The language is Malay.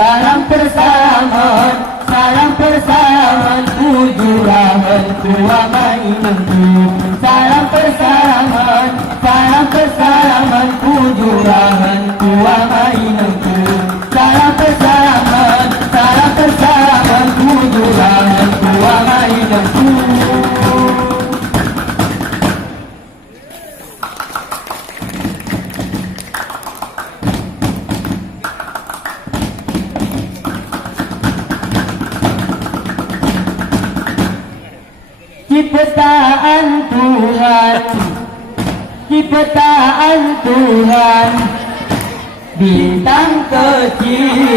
salam persamaan, salam persamaan, ujurahan tua mainanku. Salam persamaan, salam persamaan, ujurahan tua mainanku. Salam persamaan, salam persamaan, ujurahan tua mainanku. Ciptaan Tuhan, ciptaan Tuhan, bintang kecil